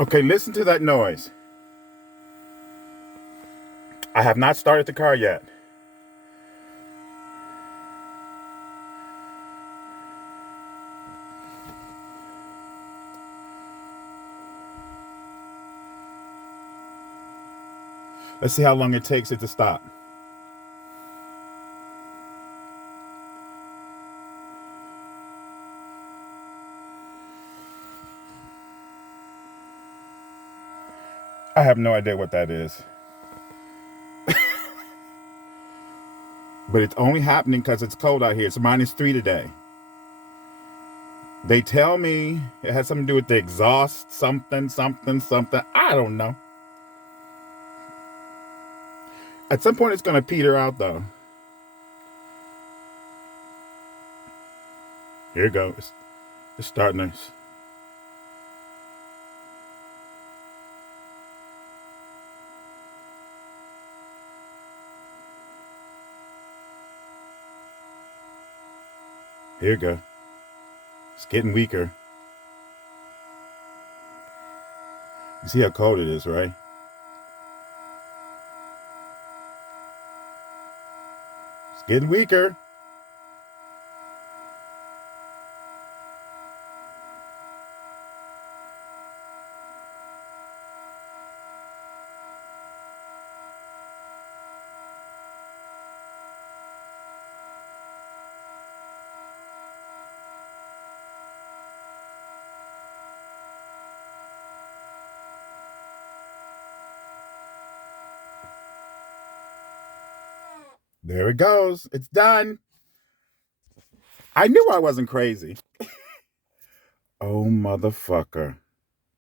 Okay, listen to that noise. I have not started the car yet. Let's see how long it takes it to stop. I have no idea what that is. But it's only happening because it's cold out here. It's -3 today. They tell me it has something to do with the exhaust, something, something, something. I don't know. At some point, it's going to peter out, though. Here it goes. It's starting to. Here it goes. It's getting weaker. You see how cold it is, right? It's getting weaker. There it goes. It's done. I knew I wasn't crazy. Oh, motherfucker.